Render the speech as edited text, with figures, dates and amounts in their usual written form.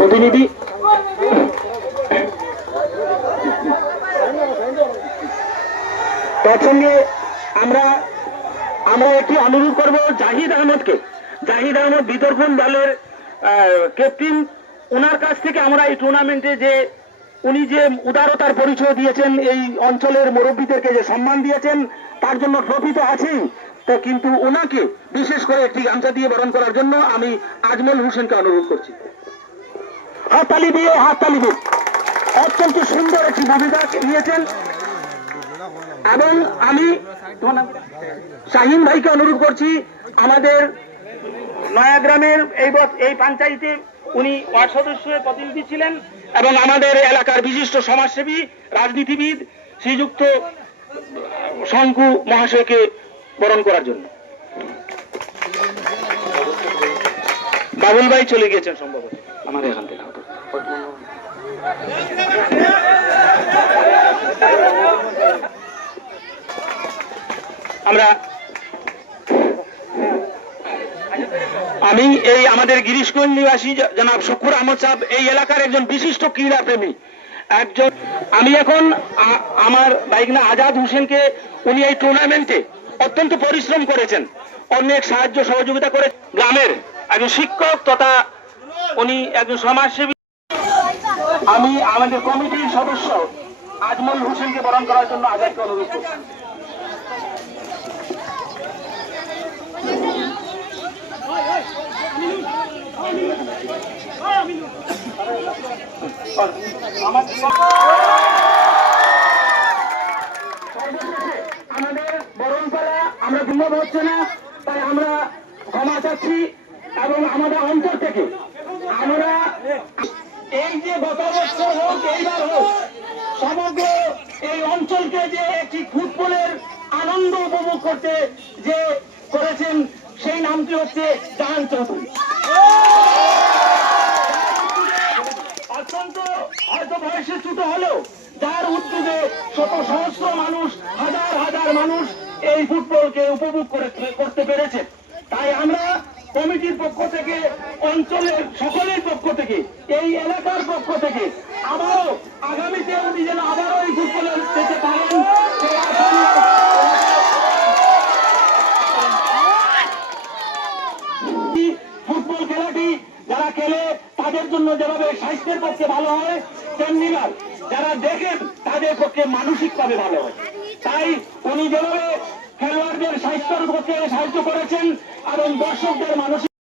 প্রতিনিধি তৎসঙ্গে আমরা একটি অনুরোধ করব জাহিদ আহমদকে। জাহিদ আহমদ বিতর্কন দলের ক্যাপ্টেন, ওনার কাছ থেকে আমরা এই টুর্নামেন্টে যে উনি যে উদারতার পরিচয় দিয়েছেন, এই অঞ্চলের মুরব্বীদেরকে যে সম্মান দিয়েছেন, তার জন্য ট্রফি তো আছেই, তো কিন্তু ওনাকে বিশেষ করে একটি গামছা দিয়ে বরণ করার জন্য আমি আজমল হোসেনকে অনুরোধ করছি। হাততালি দিয়ে অত্যন্ত সুন্দর একটি ভূমিকা নিয়েছেন। এবং আমি শাহিন ভাইকে অনুরোধ করছি, আমাদের নয়াগ্রামের এই পঞ্চায়েতে উনি ওয়ার্ড সদস্যের প্রতিনিধি ছিলেন এবং আমাদের এলাকার বিশিষ্ট সমাজসেবী, রাজনীতিবিদ শ্রীযুক্ত শঙ্কু মহাশয়কে বরণ করার জন্য। বাবুল ভাই চলে গিয়েছেন সম্ভবত আমাদের এখান থেকে। আমি এই আমাদের গিরিশগঞ্জ নিবাসী জনাব শুকুর আহমদ সাহেব, এই এলাকার একজন বিশিষ্ট ক্রীড়া প্রেমী একজন। আমি এখন আমার ভাইগনা আজাদ হোসেনকে, উনি এই টুর্নামেন্টে অত্যন্ত পরিশ্রম করেছেন, অনেক সাহায্য সহযোগিতা করে, গ্রামের একজন শিক্ষক তথা উনি একজন সমাজসেবী। আমি আমাদের কমিটির সদস্য আজমল হোসেনকে বরণ করার জন্য আজাদকে অনুরোধ করছি। আমাদের বরণপালা আমরা বিলম্ব হচ্ছে না, তাই আমরা ক্ষমা চাচ্ছি এবং আমাদের অন্তর থেকে আমরা এই যে গত বছর হোক এইবার হোক সমগ্র এই অঞ্চলকে যে একটি ফুটবলের আনন্দ উপভোগ করতে যে করেছেন, সেই নামটি হচ্ছে জাহান চৌধুরী। অত্যন্ত হয়তো বয়সে ছোট হলেও যার উদ্যোগে শত সহস্র মানুষ, হাজার হাজার মানুষ এই ফুটবলকে উপভোগ করতে পেরেছে। তাই আমরা কমিটির পক্ষ থেকে, অঞ্চলের সকলের পক্ষ থেকে, এই এলাকার পক্ষ থেকে আবারও আগামীতে উনি যেন আবারও এই ফুটবলে যেতে পারেন, ফুটবল খেলাটি যারা খেলে তাদের জন্য যেভাবে স্বাস্থ্যের পক্ষে ভালো হয়, তেমনি যারা দেখেন তাদের পক্ষে মানসিক ভাবে ভালো হয়। তাই উনি যেভাবে খেলোয়াড়দের স্বাস্থ্যের পক্ষে সাহায্য করেছেন এবং দর্শকদের মানসিক